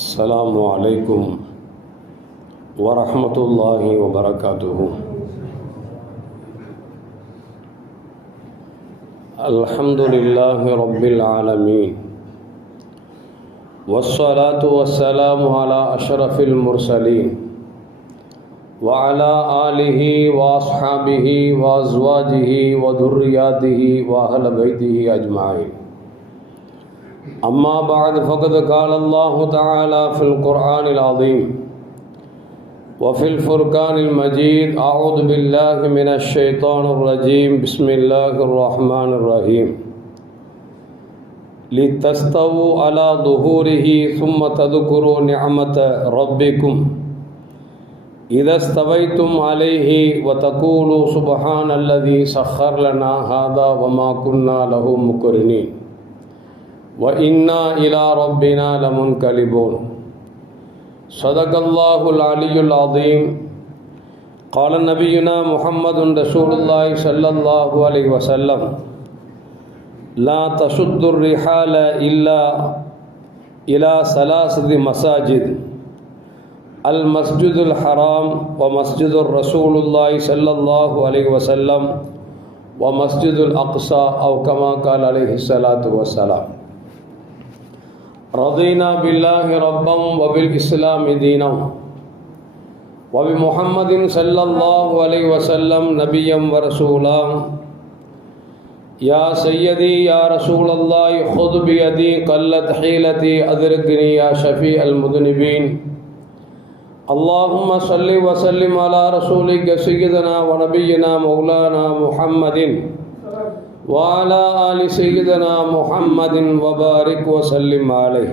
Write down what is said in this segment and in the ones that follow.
السلام عليكم ورحمة الله وبركاته. الحمد لله رب العالمين والصلاة والسلام على أشرف المرسلين وعلى آله وأصحابه وأزواجه وذرياته وأهل بيته أجمعين. أما بعد فقد قال الله تعالى في القرآن العظيم وفي الفرقان المجيد: أعوذ بالله من الشيطان الرجيم، بسم الله الرحمن الرحيم. لتستووا على ظهوره ثم تذكروا نعمة ربكم إذا استويتم عليه وتقولوا سبحان الذي سخر لنا هذا وما كنا له مقرنين وإنا إلى ربنا لمنقلبون. صدق الله العلي العظيم. قال نبينا محمد رسول الله صلى الله عليه وسلم: لا تشد الرحال إلا إلى ثلاثة مساجد: المسجد الحرام ومسجد رسول الله صلى الله عليه وسلم ومسجد الأقصى أو كما قال عليه الصلاة والسلام. رضينا بالله ربا وبالإسلام دينا وبمحمد صلى الله عليه وسلم نبيا ورسولا. يا سيدي يا رسول الله خذ بيدي قلت حيلتي أدركني يا شفيع المذنبين. اللهم صل وسلم على رسولك سيدنا ونبينا مولانا محمد وعلى آل سيدنا محمد وبارك وسلم عليه.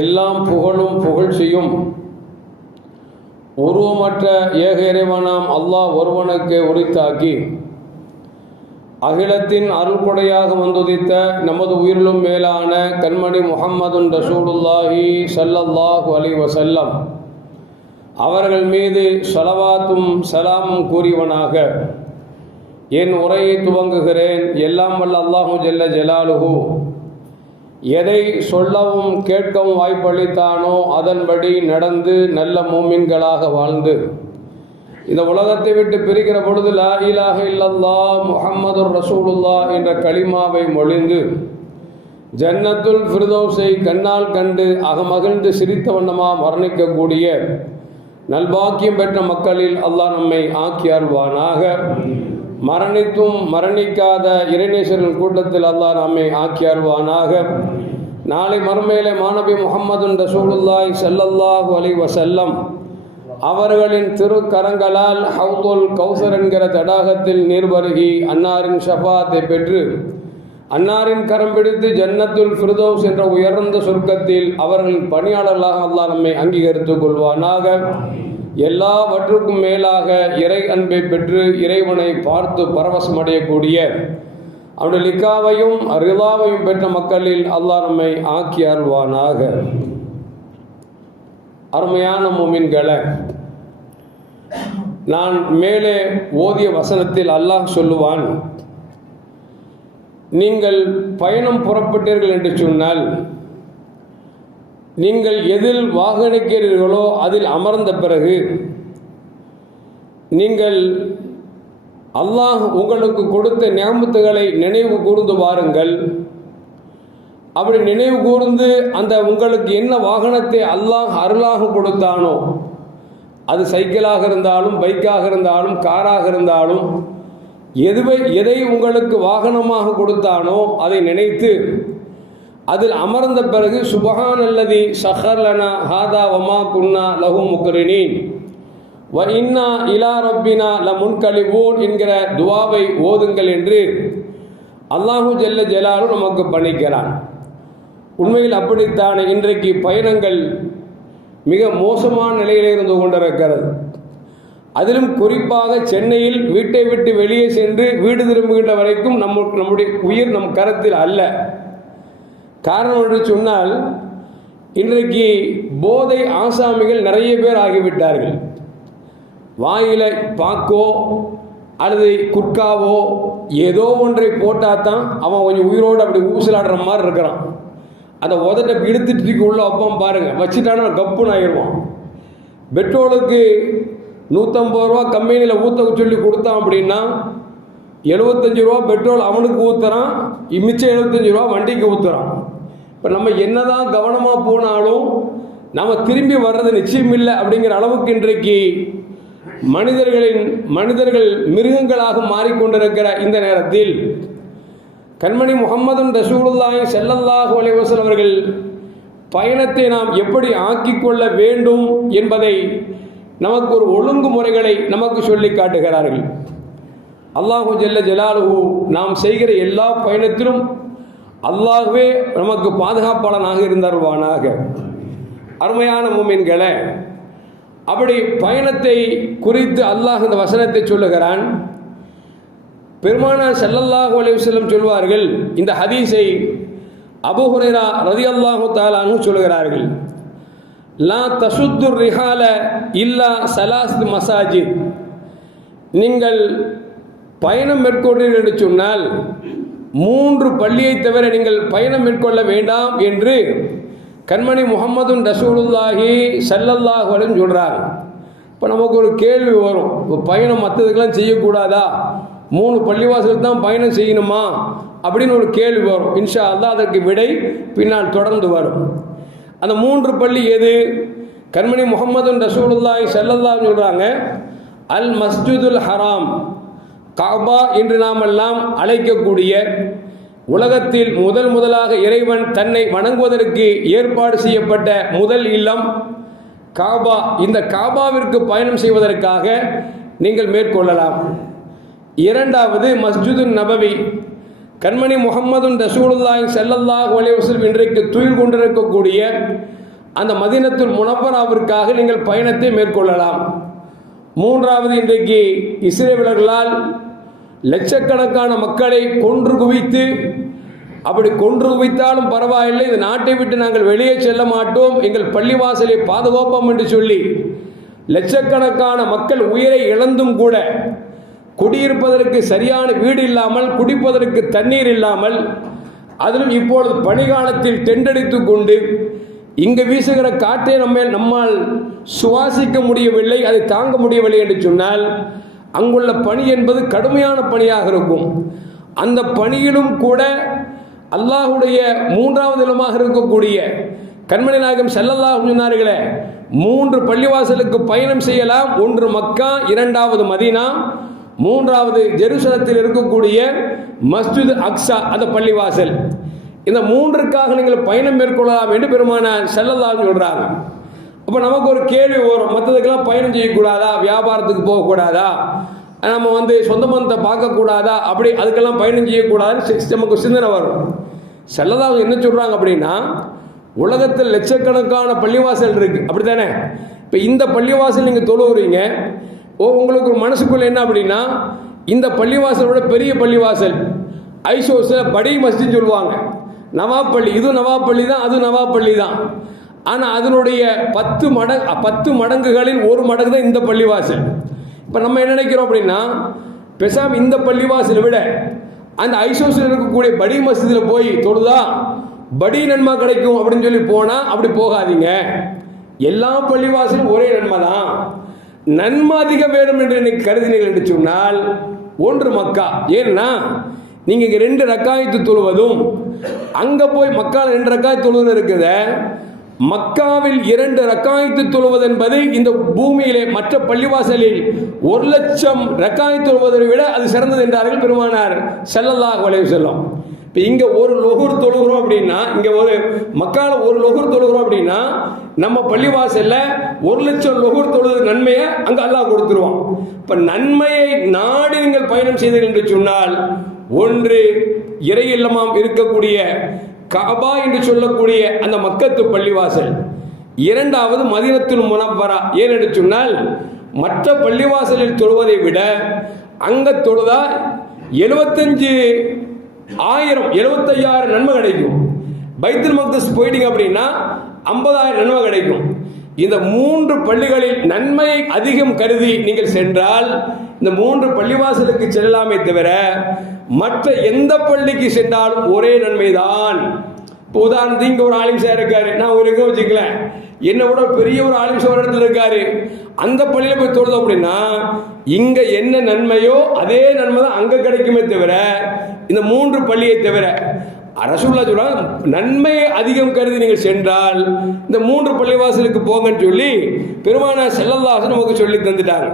எல்லாம் புகழும் புகழ்ச்சியும் உருவமற்ற ஏக இறைவனாம் அல்லாஹ் ஒருவனுக்கு உரித்தாக்கி அகிலத்தின் அருள்கொடையாக வந்துதித்த நமது உயிரிலும் மேலான கண்மணி முஹம்மதுன் ரசூலுல்லாஹி ஸல்லல்லாஹு அலைஹி வஸல்லம் அவர்கள் மீது ஸலவாத்தும் சலாமும் கூறியவனாக என் உரையை துவங்குகிறேன். எல்லாம் வல்ல அல்லாஹு ஜல்ல ஜலாலுஹு எதை சொல்லவும் கேட்கவும் வாய்ப்பளித்தானோ அதன்படி நடந்து நல்ல மூமின்களாக வாழ்ந்து இந்த உலகத்தை விட்டு பிரிக்கிற பொழுது லா இலாஹ இல்லல்லாஹ் முஹம்மதுர் ரசூலுல்லாஹ் என்ற கலிமாவை மொழிந்து ஜன்னத்துல் ஃபிர்தௌஸை கண்ணால் கண்டு அகமகிழ்ந்து சிரித்த வண்ணமாக மரணிக்கக்கூடிய நல்பாக்கியம் பெற்ற மக்களில் அல்லாஹ் நம்மை ஆக்கி அருள்வானாக. மரணித்தும் மரணிக்காத இறைநேசரின் கூட்டத்தில் அல்லாஹ் நம்மை ஆக்கி அருள்வானாக. நாளை மறுமையிலே மாணவி முஹம்மதுன் ரசூலுல்லாஹி ஸல்லல்லாஹு அலைஹி வஸல்லம் அவர்களின் திருக்கரங்களால் ஹவுதுல் கௌசர் என்கிற தடாகத்தில் நீர்பருகி அன்னாரின் ஷஃபாத்தை பெற்று அன்னாரின் கரம் பிடித்து ஜன்னத்துல் ஃபிர்தௌஸ் என்ற உயர்ந்த சொர்க்கத்தில் அவர்களின் பணியாளர்களாக அல்லாஹ் நம்மை அங்கீகரித்துக் கொள்வானாக. எல்லாவற்றுக்கும் மேலாக இறை அன்பை பெற்று இறைவனை பார்த்து பரவசமடையக்கூடிய அவருடைய லிக்காவையும் ரிலாவையும் பெற்ற மக்களில் அல்லாஹ் நம்மை ஆக்கி அருள்வானாக. அருமையான முஃமின்களே, நான் மேலே ஓதிய வசனத்தில் அல்லாஹ் சொல்லுவான்: நீங்கள் பயணம் புறப்பட்டீர்கள் என்று சொன்னால் நீங்கள் எதில் வாகனிக்கிறீர்களோ அதில் அமர்ந்த பிறகு நீங்கள் அல்லாஹ் உங்களுக்கு கொடுத்த நியமத்துகளை நினைவு கூர்ந்து வாருங்கள். அப்படி நினைவு கூர்ந்து அந்த உங்களுக்கு என்ன வாகனத்தை அல்லாஹ் அருளாக கொடுத்தானோ, அது சைக்கிளாக இருந்தாலும் பைக்காக இருந்தாலும் காராக இருந்தாலும் எதை உங்களுக்கு வாகனமாக கொடுத்தானோ அதை நினைத்து அதில் அமர்ந்த பிறகு சுப்ஹானல்லதி ஸஹர் லனா ஹாதா வமா குன்னா லஹு முக்ரினீன் வ இன்னா இலா ரப்பினா லமுன்கலிபூன் என்கிற துவாவை ஓதுங்கள் என்று அல்லாஹு ஜல்ல ஜலாலு நமக்கு பணிக்கிறான். உண்மையில் அப்படித்தான் இன்றைக்கு பயணங்கள் மிக மோசமான நிலையில் இருந்து கொண்டிருக்கிறது. அதிலும் குறிப்பாக சென்னையில் வீட்டை விட்டு வெளியே சென்று வீடு திரும்புகின்ற வரைக்கும் நம்முடைய உயிர் நம் கரத்தில் அல்ல. காரணம் என்று சொன்னால், இன்றைக்கு போதை ஆசாமிகள் நிறைய பேர் ஆகிவிட்டார்கள். வாயில பாக்கோ அல்லது குட்காவோ ஏதோ ஒன்றை போட்டால் தான் அவன் கொஞ்சம் உயிரோடு அப்படி ஊசலாடுற மாதிரி இருக்கிறான். அந்த உதட்டை இழுத்துட்டு தூக்கி உள்ள வைப்பான் பாருங்க, வச்சுட்டானா கப்புன்னு ஆயிடுவான். பெட்ரோலுக்கு 150 ரூபா கம்பெனியில் ஊற்ற சொல்லி கொடுத்தான் அப்படின்னா 75 ரூபா பெட்ரோல் அவனுக்கு ஊற்றுறான், மிச்சம் 75 ரூபா வண்டிக்கு ஊற்றுறான். இப்போ நம்ம என்னதான் கவனமாக போனாலும் நம்ம திரும்பி வர்றது நிச்சயம் இல்லை அப்படிங்கிற அளவுக்கு இன்றைக்கு மனிதர்கள் மிருகங்களாக மாறிக்கொண்டிருக்கிற இந்த நேரத்தில் கண்மணி முஹம்மது ரசூலுல்லாஹி ஸல்லல்லாஹு அலைஹி வஸல்லம் அவர்கள் பயணத்தை நாம் எப்படி ஆக்கிக்கொள்ள வேண்டும் என்பதை நமக்கு ஒரு ஒழுங்குமுறைகளை நமக்கு சொல்லி காட்டுகிறார்கள். அல்லாஹு ஜல்ல ஜலாலுஹு நாம் செய்கிற எல்லா பயணத்திலும் அல்லாஹ்வே நமக்கு பாதுகாப்பாளனாக இருந்தருள்வானாக. அருமையான மூமின்களே, அப்படி பயணத்தை குறித்து அல்லாஹ் இந்த வசனத்தை சொல்லுகிறான். பெருமானார் ஸல்லல்லாஹு அலைஹி வஸல்லம் சொல்வார்கள், இந்த ஹதீஸை அபூ ஹுரைரா ரலியல்லாஹு தஆலா அன்ஹு சொல்கிறார்கள், லா தசுத்துர் ரிஹால இல்லா ஸலாஸ் மசாஜித். நீங்கள் பயணம் மேற்கொண்டீர்கள் என்று சொன்னால் 3 பள்ளியை தவிர நீங்கள் பயணம் மேற்கொள்ள வேண்டாம் என்று கண்மணி முஹம்மது ரசூலுல்லாஹி ஸல்லல்லாஹு அலைஹி சொல்கிறார். இப்போ நமக்கு ஒரு கேள்வி வரும், பயணம் மற்றதுக்கெல்லாம் செய்யக்கூடாதா, 3 பள்ளிவாசலுக்கு தான் பயணம் செய்யணுமா அப்படின்னு ஒரு கேள்வி வரும். இன்ஷா அல்லாஹ் அதற்கு விடை பின்னால் தொடர்ந்து வரும். அந்த 3 பள்ளி எது? கண்மணி முஹம்மது ரசூலுல்லாஹி ஸல்லல்லாஹு சொல்கிறாங்க, அல் மஸ்ஜிதுல் ஹராம், காபா என்று நாம் எல்லாம் அழைக்கக்கூடிய உலகத்தில் முதலாக இறைவன் தன்னை வணங்குவதற்கு ஏற்பாடு செய்யப்பட்ட முதல் இல்லம் காபா. இந்த காபாவிற்கு பயணம் செய்வதற்காக நீங்கள் மேற்கொள்ளலாம். 2வது மஸ்ஜிது நபவி, கண்மணி முஹம்மது ரசூலுல்லாஹி ஸல்லல்லாஹு அலைஹி வஸல்லம் இன்றைக்கு துயில் கொண்டிருக்கக்கூடிய அந்த மதீனத்துல் முனவ்வராவிற்காக நீங்கள் பயணத்தை மேற்கொள்ளலாம். 3வது இன்றைக்கு இஸ்ரேலர்களால் லட்சக்கணக்கான மக்களை கொன்று குவித்து, அப்படி கொன்று குவித்தாலும் பரவாயில்லை, இந்த நாட்டை விட்டு நாங்கள் வெளியே செல்ல மாட்டோம், எங்கள் பள்ளிவாசலை பாதுகாப்போம் என்று சொல்லி லட்சக்கணக்கான மக்கள் உயிரை இழந்தும் கூட குடியிருப்பதற்கு சரியான வீடு இல்லாமல், குடிப்பதற்கு தண்ணீர் இல்லாமல், அதிலும் இப்பொழுது பனிகாலத்தில் டெண்டடித்து கொண்டு இங்கு வீசுகிற காற்றை நம்மால் சுவாசிக்க முடியவில்லை, அதை தாங்க முடியவில்லை என்று சொன்னால் அங்குள்ள பனி என்பது கடுமையான பணியாக இருக்கும். அந்த பணியிலும் கூட அல்லாஹுடைய 3வது இடமாக இருக்கக்கூடிய கண்மணி நாயகம் ஸல்லல்லாஹு சொன்னார்களே, 3 பள்ளிவாசலுக்கு பயணம் செய்யலாம். 1 மக்கா, 2வது மதீனா, 3வது ஜெருசலத்தில் இருக்கக்கூடிய மஸ்ஜித் அக்ஸா அந்த பள்ளிவாசல். இந்த 3ற்காக நீங்கள் பயணம் மேற்கொள்ளலாம் என்று பெருமானார் ஸல்லல்லாஹு சொல்றாங்க. அப்போ நமக்கு ஒரு கேள்வி வரும், மற்றதுக்கெல்லாம் பயணம் செய்யக்கூடாதா, வியாபாரத்துக்கு போகக்கூடாதா, நம்ம சொந்த பந்தத்தை பார்க்கக்கூடாதா, அப்படி அதுக்கெல்லாம் பயணம் செய்யக்கூடாதுன்னு நமக்கு சிந்தனை வரும். ஸல்லல்லாஹு என்ன சொல்கிறாங்க அப்படின்னா, உலகத்தில் லட்சக்கணக்கான பள்ளிவாசல் இருக்குது, அப்படி தானே? இப்போ இந்த பள்ளிவாசல் நீங்கள் தொழுகிறீங்க, உங்களுக்கு ஒரு மனசுக்குள்ள என்ன அப்படின்னா, இந்த பள்ளிவாசலோட பெரிய பள்ளிவாசல் ஐசோஸில் படி மஸ்ஜித் சொல்லுவாங்க, நவாப் பள்ளி, இது நவாப் பள்ளி தான், அது நவாப் பள்ளி தான். ஆனால் அதனுடைய 10 மடங்குகளில் 1 மடங்கு தான் இந்த பள்ளிவாசல். இப்போ நம்ம என்ன நினைக்கிறோம் அப்படின்னா, பெசாம இந்த பள்ளிவாசலை விட அந்த ஐசோஸில் இருக்கக்கூடிய படி மஸ்ஜிதில் போய் தொழுதா படி நன்மை கிடைக்கும் அப்படின்னு சொல்லி போனால் அப்படி போகாதீங்க. எல்லா பள்ளிவாசலும் ஒரே நன்மை தான். நன்மை அதிகம் வேணும் என்று இன்னைக்கு கருதினீர்கள் என்று சொன்னால் 1 மக்கா. ஏன்னா நீங்கள் இங்கே 2 ரக்காயத்து தொழுவதும் அங்கே போய் மக்கால் 2 ரக்காயத்து தொழுவது இருக்குது. மக்காவில் 2 ரக்காயத்து தொழுவது என்பது இந்த பூமியிலே மற்ற பள்ளிவாசலில் 1,00,000 ரக்காயத்து தொழுவதை விட அது சிறந்தது என்றார்கள் பெருமானார் ஸல்லல்லாஹு அலைஹி வஸல்லம். இப்போ இங்கே 1 லொஹுர் தொழுகிறோம் அப்படின்னா, இங்கே ஒரு மக்கால 1 லொஹுர் தொழுகிறோம் அப்படின்னா, நம்ம பள்ளிவாசலில் 1,00,000 லொஹுர் தொழுது நன்மையை அங்கே அல்லாஹ் கொடுத்துருவான். இப்போ நன்மையை நாடி நீங்கள் பயணம் செய்தீர்கள் என்று சொன்னால், 1 இறை இல்லமாம் இருக்கக்கூடிய காபா என்று சொல்லக்கூடிய அந்த மக்கத்து பள்ளிவாசல், 2வது மதீனத்துல் முனவ்வரா. ஏன் என்று சொன்னால், மற்ற பள்ளிவாசலில் தொழுவதை விட அங்கே தொழுதா 75,000 நன்மை கிடைக்கும். பைத்துல் மக்தஸ் போயிட்டீங்க அப்படின்னா 50,000 நன்மை கிடைக்கும். இந்த 3 பள்ளிகளில் நன்மையை அதிகம் கருதி நீங்கள் சென்றால் இந்த 3 பள்ளிவாசலுக்கு செல்லலாமே தவிர மற்ற எந்த பள்ளிக்கு சென்றாலும் ஒரே நன்மைதான். இப்போ உதாரணத்துக்கு இங்கே ஒரு ஆலிம்சா இருக்காரு, நான் ஒரு இருக்க வச்சுக்கலேன், என்னை விட பெரிய ஒரு ஆலிம்சா ஒரு இடத்துல இருக்காரு, அந்த பள்ளியில் போய் தொழுதோம் அப்படின்னா இங்கே என்ன நன்மையோ அதே நன்மை தான் அங்கே கிடைக்குமே தவிர இந்த 3 பள்ளியை தவிர. ரசூலுல்லாஹ் சொல்றாங்க, நன்மையை அதிகம் கருதி நீங்கள் சென்றால் இந்த 3 பள்ளிவாசலுக்கு போங்கன்னு சொல்லி பெருமானார் ஸல்லல்லாஹு அலைஹி வஸல்லம் நமக்கு சொல்லி தந்துட்டாங்க.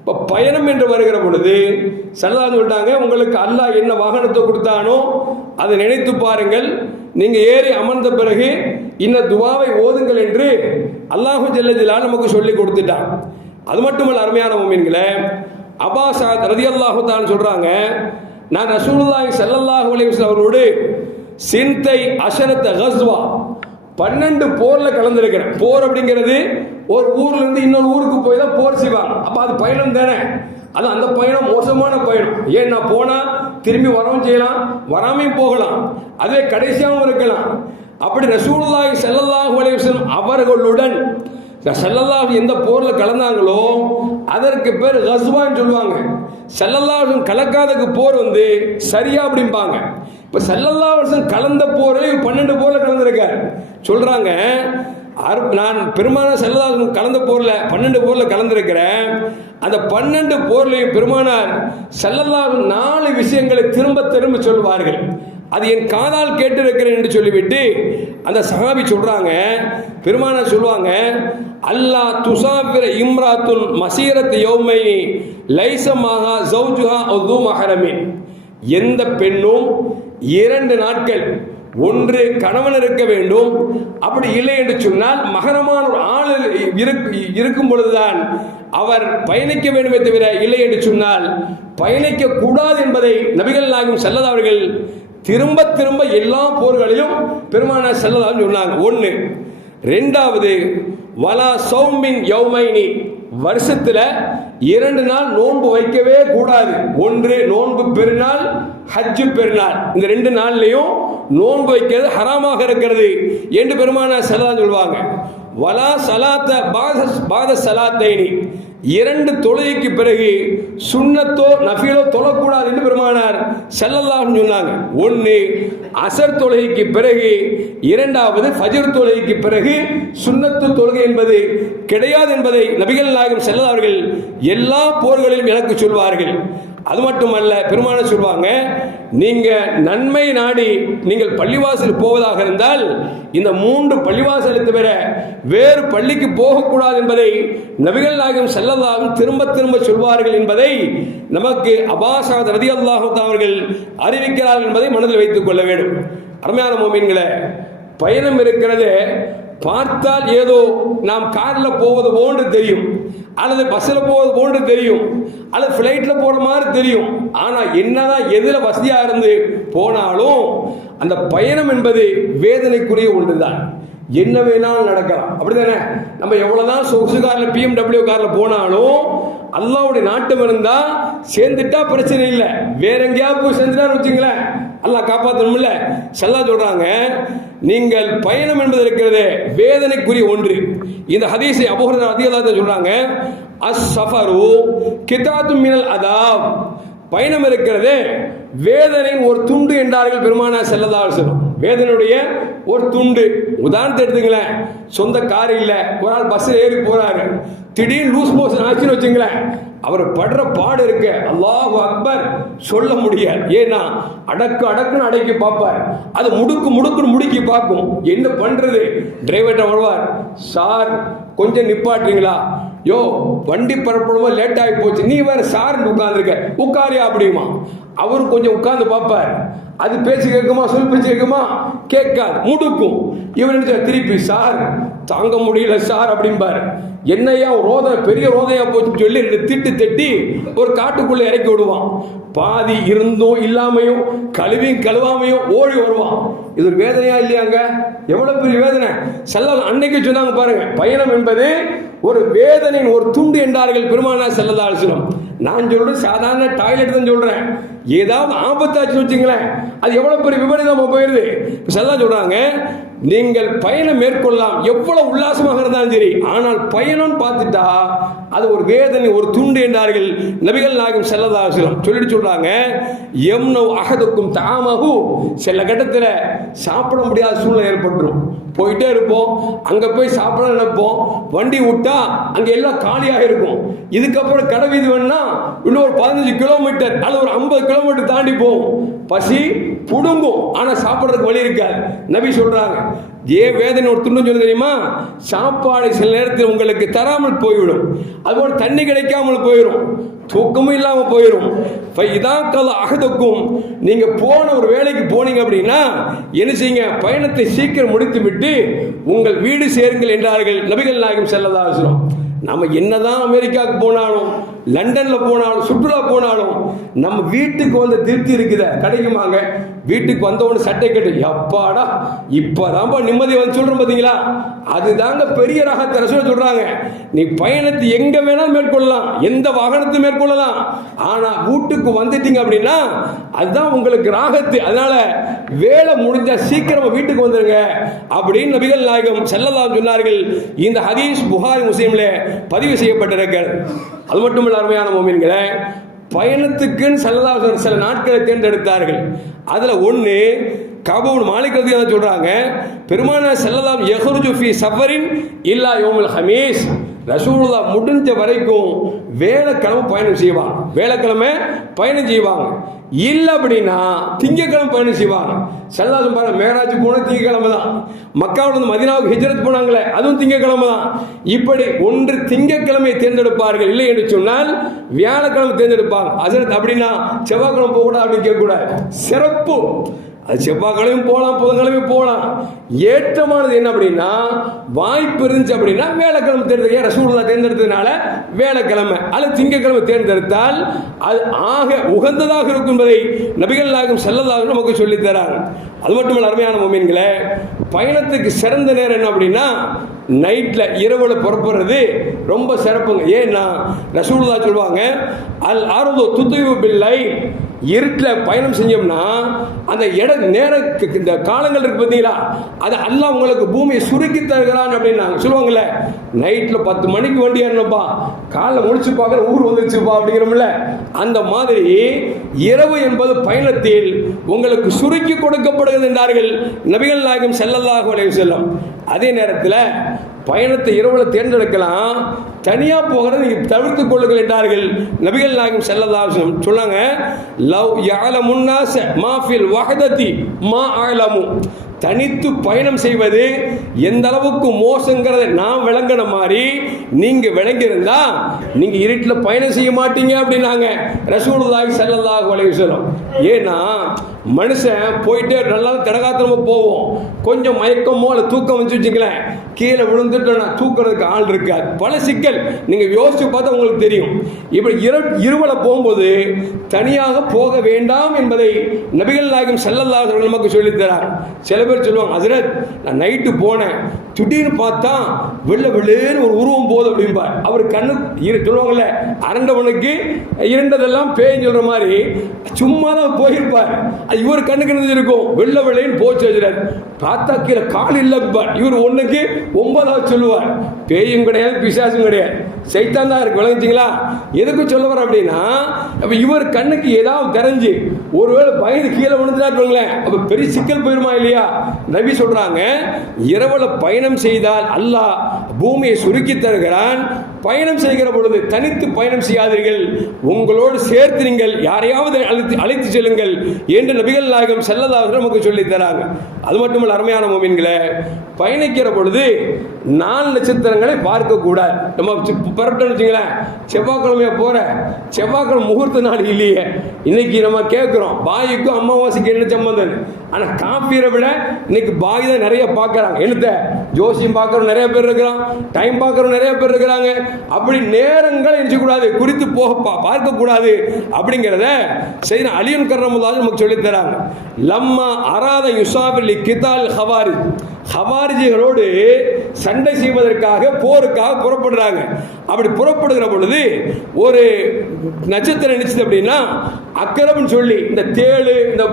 இப்போ பயணம் என்று வருகிற பொழுது ஸல்லல்லாஹு சொல்லிட்டாங்க, உங்களுக்கு அல்லாஹ் என்ன வாகனத்தை கொடுத்தானோ அதை நினைத்து பாருங்கள், நீங்கள் ஏறி அமர்ந்த பிறகு இந்த துவாவை ஓதுங்கள் என்று அல்லாஹு ஜல்ல ஜலாலுஹு நமக்கு சொல்லி கொடுத்துட்டான். அது மட்டுமல்ல அருமையான முஃமின்களே, அபா ஸஅத் ரலியல்லாஹு தஆலா சொல்றாங்க, நான் ரசூலுல்லாஹி ஸல்லல்லாஹு அலைஹி வஸல்லம் அவரோடு சிந்தை அஷரத்த கஸ்வா 12 போர்ல கலந்துருக்கிறேன். போர் அப்படிங்கிறது ஒரு ஊர்ல இருந்து இன்னொரு ஊருக்கு போய் தான் போர் செய்வாங்க. அப்ப அது பயணம் தானே. அது அந்த பயணம் மோசமான பயணம். ஏன்னா போனா திரும்பி வரவும் செய்யலாம், வராமையும் போகலாம், அதே கடைசியாகவும் இருக்கலாம். அப்படி ரசூலுல்லாஹி ஸல்லல்லாஹு அலைஹி வஸல்லம் அவர்களுடன் ஸல்லல்லாஹு எந்த போர்ல கலந்தாங்களோ அதற்கு பேர் கஸ்வான்னு சொல்லுவாங்க. ஸல்லல்லாஹு கலக்காதக்கு போர் வந்து சரியா அப்படிம்பாங்க. இப்ப ஸல்லல்லாஹு அலைஹி வஸல்லம் கலந்த போரில் 12 போர்ல கலந்துருக்கார். சொல்றாங்க, நான் பெருமானார் ஸல்லல்லாஹு அலைஹி வஸல்லம் கலந்த போர்ல 12 போர்ல கலந்திருக்கிறேன். அந்த 12 போர்லையும் பெருமானார் ஸல்லல்லாஹு 4 விஷயங்களை திரும்ப திரும்ப சொல்வார்கள். அது என் காதால் கேட்டிருக்கிறேன் என்று சொல்லிவிட்டு அந்த சஹாபி சொல்றாங்க, பெருமானார் சொல்லுவாங்க, அல்லாஹ் துசாபிர இம்ராத்துன் மசீரத் யௌமைனி லைஸமாஹா ஜௌஜுஹா அது மஹரமின். எந்த பெண்ணும் 2 நாட்கள் ஒன்று கணவன் இருக்க வேண்டும், அப்படி இல்லை என்று சொன்னால் மகரமான ஒரு ஆள் இருக்கும் பொழுதுதான் அவர் பயணிக்க வேண்டுமே தவிர இல்லை என்று சொன்னால் பயணிக்க கூடாது என்பதை நபிகள் நாயகம் ஸல்லல்லாஹு அவர்கள் திரும்ப திரும்ப எல்லா போர்களிலும் பெருமானார் ஸல்லல்லாஹு சொன்னாங்க. 1. 2வது வலா சௌமின் யௌமைனி, வருஷத்துல 2 நாள் நோன்பு வைக்கவே கூடாது. 1 நோன்பு பெருநாள், ஹஜ்ஜு பெருநாள். இந்த 2 நாள்லையும் நோன்பு வைக்கிறது ஹராமாக இருக்கிறது என்று பெருமானார் ஸல்லல்லாஹு சொல்வாங்க. வலா சலாத்த பாத சலாத்தைனி, 2 தொழுகைக்கு பிறகு சுன்னத்தோ நஃபிலோ தொழக்கூடாது என்று பெருமானார் ஸல்லல்லாஹு சொன்னாங்க. 1 அசர் தொழுகைக்கு பிறகு, 2வது ஃபஜ்ர் தொழுகைக்கு பிறகு சுன்னத்து தொழுகை என்பது கிடையாது என்பதை நபிகள் நாயகம் ஸல்லல்லாஹு அவர்கள் எல்லா போர்களிலும் எனக்கு சொல்வார்கள். அது மட்டுமல்ல, பெருமானார் சொல்வாங்க, நீங்க நன்மை நாடி நீங்கள் பள்ளிவாசல் போவதாக இருந்தால் இந்த 3 பள்ளிவாசலை தவிர வேறு பள்ளிக்கு போகக்கூடாது என்பதை நபிகள் நாயகம் ஸல்லல்லாஹு திரும்ப திரும்ப சொல்வார்கள் என்பதை நமக்கு அபா ஸஅத் ரலியல்லாஹு தஆலா அவர்கள் அறிவிக்கிறார்கள் என்பதை மனதில் வைத்துக் கொள்ள வேண்டும். அருமையான முஃமின்களே, பயணம் இருக்கிறது பார்த்தால் ஏதோ நாம் கார்ல போவது போன்று தெரியும், அல்லது பஸ்ஸில் போவது போன்று தெரியும், அல்லது ஃப்ளைட்டில் போகிற மாதிரி தெரியும். ஆனால் என்னதான் எதில் வசதியாக இருந்து போனாலும் அந்த பயணம் என்பது வேதனைக்குரிய ஒன்று தான். என்ன வேணாலும் நடக்கலாம், அப்படிதானே? நம்ம எவ்வளோதான் சொகுசு காரில் BMW காரில் போனாலும் அல்லாஹ்வுடைய நாட்டம் இருந்தால் சேர்ந்துட்டா பிரச்சனை இல்லை. வேற எங்கேயாவது போய் சேர்ந்துட்டான்னு வச்சுங்களேன், அல்லாஹ் காப்பாற்றணும்ல. ஸல்லல்லாஹு சொல்றாங்க, நீங்கள் பயணம் என்பது இருக்கிறது வேதனைக்குரிய ஒன்று. இந்த ஹதீஸை அபூ ஹுரைரா ரலியல்லாஹு அன்ஹு சொல்றாங்க, அஸ்-ஸஃபரு கிதாத்தும் மினல் அதாப். பயணம் இருக்கிறது வேதனை ஒரு துண்டு என்றார்கள் பெருமானார் ஸல்லல்லாஹு அலைஹி வஸல்லம். வேதனையுடைய ஒரு துண்டு. உதாரணத்தை எடுத்துங்களேன், சொந்த கார் இல்லை, ஒரு ஆள் பஸ்ஸில் ஏறி போறாரு, திடீர்னு லூஸ் மோஷன் ஆச்சுன்னு வச்சுங்களேன், அவர் படுற பாடு இருக்கு அல்லாஹு அக்பர் சொல்ல முடியாது. ஏன்னா அடக்குன்னு அடக்கி பார்ப்பார், அது முடுக்குன்னு முடுக்கி பார்க்கும். என்ன பண்றது? டிரைவர்கிட்ட வருவார், சார் கொஞ்சம் நிப்பாட்டுறீங்களா, யோ வண்டி பரப்பணுமோ லேட் ஆகி போச்சு, நீ வேற சார்னு உட்கார்ந்துருக்க, உட்காரியா அப்படிமா. அவரு கொஞ்சம் உட்கார்ந்து பார்ப்பார், அது பேச்சு கேட்குமா, சொல் பேச்சு கேட்குமா, கேட்காது, முடுக்கும். இவன் திருப்பி சார் தாங்க முடியல சார் அப்படிம்பார். என்னையா ரோதனை பெரிய ரோதையா போச்சுன்னு சொல்லி 2 திட்டு தட்டி ஒரு காட்டுக்குள்ள இறக்கி விடுவான். பாதி இருந்தும் இல்லாமையும் கழுவியும் கழுவாமையும் ஓடி வருவான். இது ஒரு வேதனையா இல்லையாங்க? எவ்வளவு பெரிய வேதனை! ஸல்லல்லாஹு அன்னைக்கு சொன்னாங்க பாருங்க, பயணம் என்பது ஒரு வேதனையின் ஒரு துண்டு என்றார்கள் பெருமானார் ஸல்லல்லாஹு அலைஹி வஸல்லம். நான் சொல்றேன் சாதாரண டாய்லெட் தான் சொல்றேன், ஏதாவது ஆபத்தாச்சு வச்சுங்களேன், அது எவ்வளவு பெரிய விபரீதமா போயிருது. ஸல்லல்லாஹு சொல்றாங்க, நீங்கள் பயணம் மேற்கொள்ளலாம், எவ்வளவு உல்லாசமாக இருந்தாலும் சரி. ஆனால் பயணம் பார்த்துட்டா அது ஒரு வேதனை, ஒரு துண்டு என்றார்கள் நபிகள் நாயகம் ஸல்லல்லாஹு அலைஹி வஸல்லம். சொல்லிட்டு சொல்றாங்க, யம்னு அஹதுக்கும் தஆமஹு, சில கட்டத்தில் சாப்பிட முடியாத சூழ்நிலை ஏற்பட்டுரும். போயிட்டே இருப்போம், அங்க போய் சாப்பிட நினைப்போம், வண்டி விட்டா அங்க எல்லாம் காலியாக இருக்கும். இதுக்கப்புறம் கடை வீதி வேணும்னா இன்னும் ஒரு 15 கிலோமீட்டர் அல்லது ஒரு 50 கிலோமீட்டர் தாண்டி போகும். பசி புடுங்கும், ஆனா சாப்பிட்றதுக்கு வழி இருக்காது. நபி சொல்றாங்க, ஏன் வேதனை ஒரு துண்டு சொல்ல தெரியுமா? சாப்பாடு சில நேரத்தில் உங்களுக்கு தராமல் போய்விடும், அதுபோல தண்ணி கிடைக்காமல் போயிடும், தூக்கமும் இல்லாமல் போயிடும். இதாக்கல் அகதுக்கும், நீங்க போன ஒரு வேலைக்கு போனீங்க அப்படின்னா என்ன செய்யுங்க, பயணத்தை சீக்கிரம் முடித்து விட்டு உங்கள் வீடு சேருங்கள் என்றார்கள் நபிகள் நாயகம் ஸல்லல்லாஹு அலைஹி வஸல்லம். நம்ம என்னதான் அமெரிக்காவுக்கு போனாலும், லண்டன்ல போனாலும், சுற்றுலா போனாலும் நம்ம வீட்டுக்கு வந்து திருப்தி இருக்குத கிடைக்குமாங்க? வீட்டுக்கு வந்தவொன்னு சட்டை கட்டு, எப்பாடா இப்பதான்பா நிம்மதி வந்து சொல்றோம் பாத்தீங்களா? அதுதாங்க பெரிய ராகத்தை. ரசூல் சொல்றாங்க, நீ பயணத்தை எங்க வேணாலும் மேற்கொள்ளலாம், எந்த வாகனத்தை மேற்கொள்ளலாம், ஆனா வீட்டுக்கு வந்துட்டீங்க அப்படின்னா அதுதான் உங்களுக்கு ராகத்து. அதனால வேலை முடிஞ்சா சீக்கிரமா வீட்டுக்கு வந்துருங்க அப்படின்னு நபிகள் நாயகம் ஸல்லல்லாஹு அலைஹி சொன்னார்கள். இந்த ஹதீஸ் புகாரி முஸ்லிம்ல பதிவு செய்யப்பட்டிருக்கிறது. அது மட்டுமல்ல அருமையான மோமின்களே, பயணத்துக்குன்னு ஸல்லல்லாஹு அலைஹி சில நாட்களை தேர்ந்தெடுத்தார்கள். அதுல ஒண்ணு கஅப் இப்னு மாலிக் ரலியல்லாஹு சொல்றாங்க, பெருமானார் ஸல்லல்லாஹு அலைஹி யஹ்ருஜு ஃபீ சஃபரின் இல்லா யௌமுல் ஹமீஸ், ரசூலுல்லாஹ் முடிஞ்ச வரைக்கும் வேலைக்கிழமை பயணம் செய்வாங்க, வேலைக்கிழமை பயணம் செய்வாங்க. இல்லை அப்படின்னா திங்கக்கிழமை பயணம் செய்வாங்க. ஸல்லல்லாஹு பாருங்க, மேராஜ் போன திங்கக்கிழமை தான், மக்காவிலிருந்து மதீனாவுக்கு ஹிஜ்ரத் போனாங்களே அதுவும் திங்கக்கிழமை தான். இப்படி ஒன்று திங்கக்கிழமை தேர்ந்தெடுப்பார்கள், இல்லை என்று சொன்னால் வியாழக்கிழமை தேர்ந்தெடுப்பாங்க. ஹஜ்ரத் அப்படின்னா செவ்வாய்க்கிழமை போகக்கூடாது அப்படின்னு கேட்கக்கூடாது, சிறப்பு. அது செவ்வாய்க்கிழமையும் போகலாம், புதன்கிழமையும் போகலாம். ஏற்றமானது என்ன அப்படின்னா வாய்ப்பு இருந்துச்சு அப்படின்னா வேலைக்கிழமை தேர்ந்தெடுக்க, ரசூலுல்லாஹ் தேர்ந்தெடுத்ததுனால வேலைக்கிழமை அல்லது திங்கக்கிழமை தேர்ந்தெடுத்தால் அது ஆக உகந்ததாக இருக்கும் என்பதை நபிகள் நாயகம் ஸல்லல்லாஹு அலைஹி நமக்கு சொல்லித் தராங்க. அது மட்டுமல்ல அருமையான மோமின்களே, பயணத்துக்கு சிறந்த நேரம் என்ன அப்படின்னா நைட்ல, இரவுல புறப்படுறது ரொம்ப சிறப்புங்க. ஏன்னா ரசூலுல்லாஹ் சொல்லுவாங்க, அல் அர்து துத்யு பில்லைல், இருட்டில் பயணம் செஞ்சோம்னா அந்த நேரம் இந்த காலங்கள் இருக்கு பார்த்தீங்களா, அது அல்லாஹ் உங்களுக்கு பூமியை சுருக்கி தருகிறான் அப்படின்னு சொல்லுவாங்கல்ல. நைட்டில் 10 மணிக்கு வண்டி ஏறணும்ப்பா, காலைல முடிச்சு பார்க்குற ஊர் வந்துருச்சுப்பா அப்படிங்கிறோம்ல, அந்த மாதிரி இரவு என்பது பயணத்தில் உங்களுக்கு சுருக்கி கொடுக்கப்படுகிறது என்றார்கள் நபிகள் நாயகம் ஸல்லல்லாஹு அலைஹி வஸல்லம். அதே நேரத்தில் பயணத்தை இரவுல தேர்ந்தெடுக்கலாம், தனியா போகிறத நீங்க தவிர்த்துக் கொள்ளுங்கள் என்றார்கள் நபிகள் நாயகம் ஸல்லல்லாஹு அலைஹி வஸல்லம். சொன்னாங்க, லவ் யஅலமுன் நாஸ மா ஃபில் வஹததி மா அலமு, தனித்து பயணம் செய்வது எந்த அளவுக்கு மோசங்கிறத நான் விளங்கின மாதிரி நீங்க விளங்கியிருந்தா நீங்க இருட்டில் பயணம் செய்ய மாட்டீங்க அப்படின்னாங்க ரசூலுல்லாஹி ஸல்லல்லாஹு அலைஹி வஸல்லம். ஏன்னா மனுஷன் போயிட்டே நல்லா தடகாத்திரமா போவோம், கொஞ்சம் மயக்கமோ அல்ல தூக்கம் வந்து வச்சுங்களேன், கீழே விழுந்துட்டோம்னா தூக்குறதுக்கு ஆள் இருக்காது, பல சிக்கல். நீங்க யோசிச்சு பார்த்தா உங்களுக்கு தெரியும். இப்படி இருவல போகும்போது தனியாக போக வேண்டாம் என்பதை நபிகள் நாயகம் ஸல்லல்லாஹு அலைஹி வஸல்லம் நமக்கு சொல்லித் தரார். சில பேர் சொல்லுவாங்க, ஹஜ்ரத் நான் நைட்டு போனேன், திடீர்னு பார்த்தா வெள்ளை வெள்ளேன்னு ஒரு உருவம் போகுது அப்படிம்பார். அவர் கண்ணு சொல்லுவாங்கல்ல, அரண்டவனுக்கு இரண்டதெல்லாம் பேய் சொல்ற மாதிரி சும்மா தான் போயிருப்பார். இவர் கண்ணுக்கு இருக்கும், வெள்ளை வெள்ளைன்னு போச்சு ஹஜ்ரத், பார்த்தா கீழே கால் இல்லைப்பார். இவர் 1க்கு 9 சொல்லுவார். பேயும் கிடையாது, பிசாசும் கிடையாது, சைத்தான் தான் இருக்கு. விளங்குச்சிங்களா? எதுக்கு சொல்ல வர அப்படின்னா, அப்ப இவர் கண்ணுக்கு ஏதாவது தெரிஞ்சு ஒருவேளை பயந்து கீழே விழுந்துட்டாருங்களேன், அப்ப பெரிய சிக்கல் போயிருமா இல்லையா? நபி சொல்றாங்க, இரவுல பயணம் செய்தால் அல்லாஹ் பூமியை சுருக்கி தருகிறான். பயணம் செய்கிற பொழுது தனித்து பயணம் செய்யாதீர்கள், உங்களோடு சேர்த்து நீங்கள் யாரையாவது அழைத்து செல்லுங்கள் என்று நபிகள் நாயகம் ஸல்லல்லாஹு அலைஹி வஸல்லம் நமக்கு சொல்லித் தராங்க. அது மட்டுமல்ல அருமையான மோமின்களே, பயணிக்கிற பொழுது 4 நட்சத்திரங்களை பார்க்க கூடாது. நம்ம பரட்டன்னு வச்சுங்களேன், செவ்வாய்க்கிழமையா போற, செவ்வாய்க்கிழமை முகூர்த்த நாள் இல்லையே. இன்னைக்கு நம்ம கேட்கிறோம் பாய்க்கும் அமாவாசைக்கு என்ன சம்பந்தம், ஆனா காப்பீரை விட இன்னைக்கு பாய் தான் நிறைய பார்க்கறாங்க. என்னத்த ஜோசியம் பார்க்கறோம் நிறைய பேர் இருக்கிறான், டைம் பார்க்கறோம் நிறைய பேர் இருக்கிறாங்க. அப்படி நேரங்களை நினைச்சக்கூடாது, குறித்து பார்க்க கூடாது அப்படிங்கிறத செய்த அலியன் கர்ரமுல்லாஹ் நமக்கு சொல்லித் தராங்க. லம்மா அராத யுசாபில் கிதால் ஹவாரிஜ், ஹவாரிஜிகளோடு சண்டை செய்வதற்காக போருக்காக புறப்படுறாங்க. அப்படி புறப்படுகிற பொழுது ஒரு நட்சத்திரம் நினைச்சது அப்படின்னா அக்கரம்னு சொல்லி இந்த தேளு, இந்த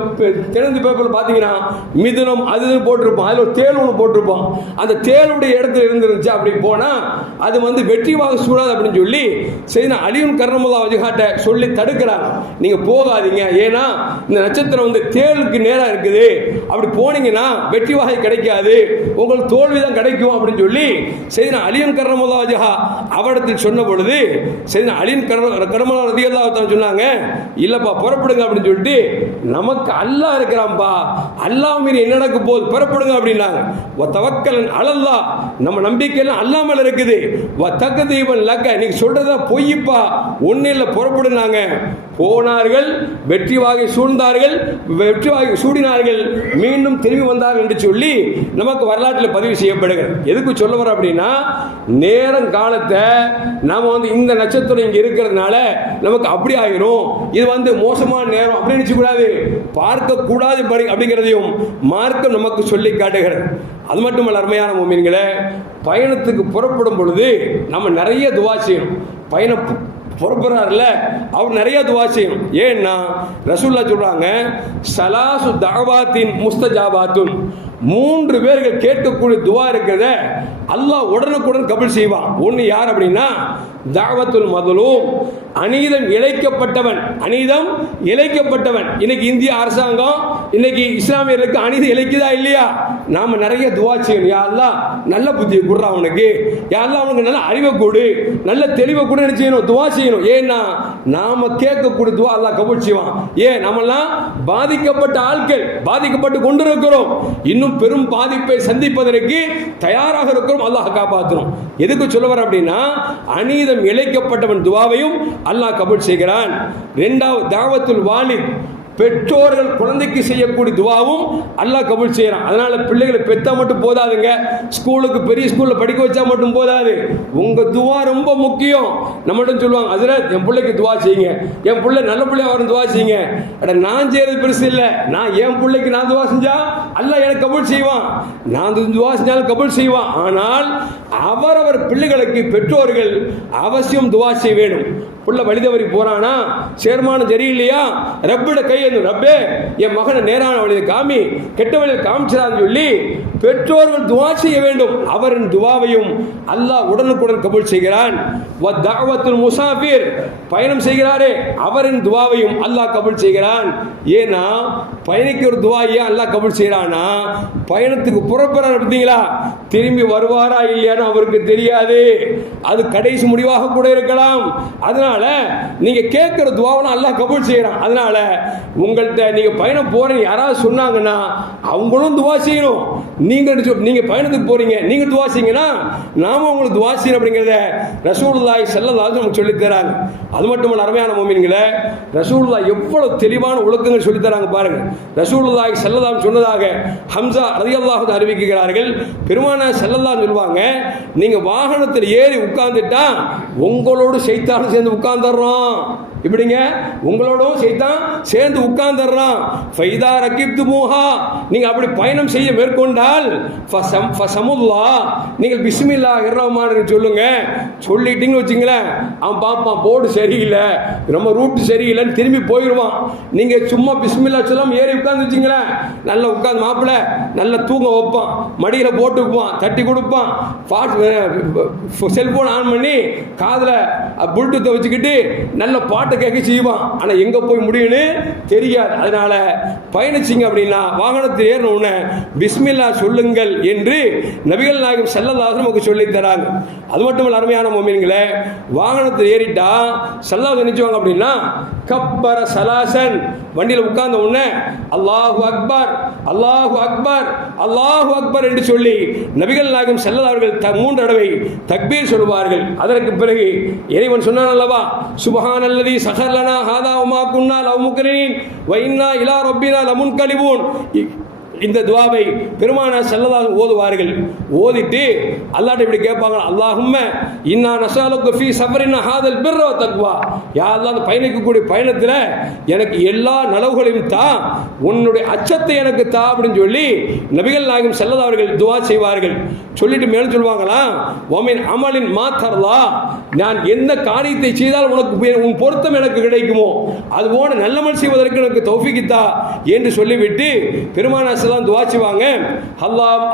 திறந்து பேப்பரில் பார்த்தீங்கன்னா மிதுனம் அது போட்டிருப்போம், அதில் ஒரு தேள் ஒன்று போட்டிருப்போம். அந்த தேளுடைய இடத்துல இருந்துருந்துச்சு அப்படி போனால் அது வந்து வெற்றி வாக சூடாது அப்படின்னு சொல்லி செய்த அலியும் கர்ரமுல்லா வஜ்ஹாட்ட சொல்லி தடுக்கிறாங்க. நீங்கள் போகாதீங்க, ஏன்னா இந்த நட்சத்திரம் வந்து தேளுக்கு நேராக இருக்குது, அப்படி போனீங்கன்னா வெற்றி வாகை கிடைக்காது, உங்களுக்கு தோல்வி தான் கிடைக்கும் அப்படின்னு சொல்லி செய்த அலியும் கர்ரமுல்லா வஜ்ஹா அவரிடத்தில் சொன்ன பொழுது செய்த அலியும் கர்ரமுல்லா ரலியல்லாஹு தஆலா சொன்னாங்க, இல்லப்பா புறப்படுங்க அப்படின்னு சொல்லிட்டு, நமக்கு அல்லாஹ் இருக்கிறான்பா, அல்லாஹ் மீறி என்ன நடக்க போகுது, புறப்படுங்க அப்படின்னாங்க. தவக்கலன் அலல்லாஹ், நம்ம நம்பிக்கை எல்லாம் அல்லாஹ் மேல இருக்குது. தக்தீபன் லக்க, நீங்க சொல்றதா பொய்ப்பா, ஒண்ணு இல்ல புறப்படுனாங்க. போனார்கள், வெற்றி வாகை சூழ்ந்தார்கள், வெற்றி வாகை சூடினார்கள், மீண்டும் திரும்பி வந்தார்கள் என்று சொல்லி நமக்கு வரலாற்றில் பதிவு செய்யப்படுகிறது. எதுக்கு சொல்ல வர அப்படின்னா, நேரம் காலத்தை நாம வந்து இந்த நட்சத்திரம் இங்க இருக்கிறதுனால நமக்கு அப்படி ஆகிரும், இது வந்து மோசமான நேரம் அப்படின்னு நினைச்சக்கூடாது, பார்க்க கூடாது அப்படிங்கிறதையும் மார்க்கம் நமக்கு சொல்லி காட்டுகிறது. அது மட்டுமல்ல அருமையான முஃமின்களே, பயணத்துக்கு புறப்படும் பொழுது நம்ம நிறைய துவா செய்யணும். பயணம் புறப்படுறாருல அவர் நிறைய துவா செய்யணும். ஏன்னா ரசூலுல்லாஹ் சொல்றாங்க, ஸலாசு தஅவாத்தின் முஸ்தஜாபாத்துன், 3 பேர்கள் கேட்கக்கூடிய துவா இருக்கிறத அல்லாஹ் உடனுக்குடன் கபூல் செய்வான். ஒன்று யார் அப்படின்னா, தாவத்துல் மதுலூம், அநீதம் இழைக்கப்பட்டவன். அநீதம் இழைக்கப்பட்டவன். இன்னைக்கு இந்திய அரசாங்கம் இன்னைக்கு இஸ்லாமியர்களுக்கு அநீதம் இழைக்குதா இல்லையா? நாம நிறைய துவா செய்யணும். யா அல்லாஹ் நல்ல புத்தியை கொடுறா அவனுக்கு, யா அல்லாஹ் அவனுக்கு நல்ல அறிவை கொடு, நல்ல தெளிவை கூட என்ன செய்யணும், துவா செய்யணும். ஏன்னா நாம கேட்கக்கூடிய துவா அல்லாஹ் கபூல் செய்வான். ஏன், நம்மெல்லாம் பாதிக்கப்பட்ட ஆட்கள், பாதிக்கப்பட்டு கொண்டிருக்கிறோம், இன்னும் பெரும் பாதிப்பை சந்திப்பதற்கு தயாராக இருக்கிறோம். அல்லாஹ் காப்பாற்றணும். எதுக்கு சொல்ல வர அப்படின்னா, அநீதம் இழைக்கப்பட்டவன் துவாவையும் அல்லாஹ் கபூல் செய்கிறான். இரண்டாவது தாவத்துல் வாலித், பெற்றோர்கள் குழந்தைக்கு செய்யக்கூடிய துவாவும் அல்லாஹ் கபூல் செய்யறான். அதனால பிள்ளைகளை பெத்தா மட்டும் போதாதுங்க, ஸ்கூலுக்கு பெரிய ஸ்கூல்ல படிக்க வச்சா மட்டும் போதாது, உங்க துவா ரொம்ப முக்கியம். நம்மகிட்ட சொல்லுவாங்க, ஹஸ்ரத் என் பிள்ளைக்கு துவா செய்யுங்க, என் பிள்ளை நல்ல பிள்ளையா வரும் துவா செய்யுங்க. நான் செய்யறது பெருசு இல்லை, நான் என் பிள்ளைக்கு நான் துவா செஞ்சா அல்லாஹ் எனக்கு கபூல் செய்வான், நான் துவா செஞ்சாலும் கபூல் செய்வான். ஆனால் அவரவர் பிள்ளைகளுக்கு பெற்றோர்கள் அவசியம் துவா செய்ய வேணும். புள்ள வழிதவறி போறானா, சேர்மானம் சரியில்லையா, ரப்பிட கை, ரப்பே என் மகனை நேரான வழியை காமி, கெட்ட வழியை காமிச்சான்னு சொல்லி பெற்றோர்கள் துவா செய்ய வேண்டும். அவரின் துவாவையும் அல்லாஹ் உடனுக்குடன் கபூல் செய்கிறான். வத்தாவத்துல் முசாஃபிர், பயணம் செய்கிறாரே அவரின் துவாவையும் அல்லாஹ் கபூல் செய்கிறான். ஏன்னா பயணிக்கு ஒரு துவா ஏன் அல்லாஹ் கபூல் செய்யறானா, பயணத்துக்கு புறப்படுறாரு பார்த்தீங்களா, திரும்பி வருவாரா இல்லையான்னு அவருக்கு தெரியாது, அது கடைசி முடிவாக கூட இருக்கலாம். அதனால நீங்க கேட்கிற துவாவை அல்லாஹ் கபூல் செய்யறான். அதனால உங்கள்கிட்ட நீங்க பயணம் போறீங்க யாராவது சொன்னாங்கன்னா அவங்களும் துவா செய்யணும். நீங்க பயணத்துக்கு போறீங்க, நீங்க துவா செய்யுங்கன்னா நாம உங்களுக்கு துவா செய்யணும் அப்படிங்கிறத ரசூலுல்லாஹி ஸல்லல்லாஹு அலைஹி வஸல்லம் சொல்லி தராங்க. அது மட்டுமல்ல அருமையான முஃமின்களே, ரசூலுல்லாஹ் எவ்வளவு தெளிவான ஒழுக்கங்கள் சொல்லி தராங்க பாருங்க. ரசூலுல்லாஹி ஸல்லல்லாஹு அலைஹி சொன்னதாக ஹம்ஸா ரலியல்லாஹு அன்ஹு அறிவிக்கிறார்கள், பெருமானார் ஸல்லல்லாஹு சொல்லுவாங்க, நீங்க வாகனத்தில் ஏறி உட்கார்ந்துட்டா உங்களோடு ஷைத்தானும் சேர்ந்து உட்கார்ந்துடுறோம். இப்படிங்க, உங்களோடும் சைத்தான் சேர்ந்து உட்கார்ந்துடுறான். ஃபைதா ரகிப்துமூஹா, நீங்க அப்படி பயணம் செய்ய மேற்கொண்டால் ஃபஸமுல்லாஹ், நீங்கள் பிஸ்மில்லாஹிர் ரஹ்மானிர் சொல்லுங்க. சொல்லிட்டீங்கன்னு வச்சுங்களேன், அவன் பார்ப்பான் போர்டு சரியில்லை, நம்ம ரூட் சரியில்லைன்னு திரும்பி போயிடுவான். நீங்க சும்மா பிஸ்மில்லா சொல்லாம ஏறி உட்கார்ந்து வச்சுங்களேன், நல்லா உட்கார்ந்து மாப்பிள்ள நல்லா தூங்க வைப்பான், மடியில போட்டுக்குவான், தட்டி கொடுப்பான், செல்போன் ஆன் பண்ணி காதுல ப்ளூடூத்தை வச்சுக்கிட்டு நல்ல பாட்டு கேட்க செய்வான். ஆனா எங்க போய் முடியும்னு தெரியாது. அதனால பயணிச்சிங்க அப்படின்னா வாகனத்தில் ஏறணும்னு பிஸ்மில்லா சொல்லுங்கள் என்று நபிகள் நாயகம் ஸல்லல்லாஹு அலைஹி வஸல்லம் சொல்லி தராங்க. அது மட்டுமல்ல அருமையான முஃமின்களே, வாகனத்தில் ஏறிட்டா ஸல்லல்லாஹு நினைச்சுவாங்க அப்படின்னா கப்பர சலாசன், வண்டியில் உட்கார்ந்த உடனே அல்லாஹு அக்பர் அல்லாஹு அக்பர் அல்லாஹு அக்பர் என்று சொல்லி நபிகள் நாயகம் ஸல்லல்லாஹு அலைஹி வஸல்லம் 3 தடவை தக்பீர் சொல்வார்கள். அதற்கு பிறகு இறைவன் சொன்னான் அல்லவா, சுப்ஹானல்லதி சஹர் லனா ஹாதா வமா குன்னா லஹு முக்ரினீன் வ இன்னா இலா ரப்பினா லமுன்கலிபூன், இந்த துவாவை பெருமானார் ஸல்லல்லாஹு ஓதுவார்கள். ஓதிட்டு அல்லாஹ்ட்ட இப்படி கேட்பாங்க, அல்லாஹும்ம இன்னா நஸஅலுக ஃபீ ஸஃபரினா ஹாதல் பிர்ர வ தக்வா. யா அல்லாஹ், அந்த பயணிக்கக்கூடிய பயணத்தில் எனக்கு எல்லா நலவுகளையும் தா, உன்னுடைய அச்சத்தை எனக்கு தா அப்படின்னு சொல்லி நபிகள் நாயகம் ஸல்லல்லாஹு அவர்கள் துவா செய்வார்கள். சொல்லிட்டு மேலும் சொல்லுவாங்களா, வமின் அமலின் மா தர்லா, நான் எந்த காரியத்தை செய்தால் உனக்கு உன் பொருத்தம் எனக்கு கிடைக்குமோ அதுபோல நல்லமல் செய்வதற்கு எனக்கு தௌஃபீக் தா என்று சொல்லிவிட்டு பெருமானார் ஸல்லல்லாஹு துவா செய்வாங்க.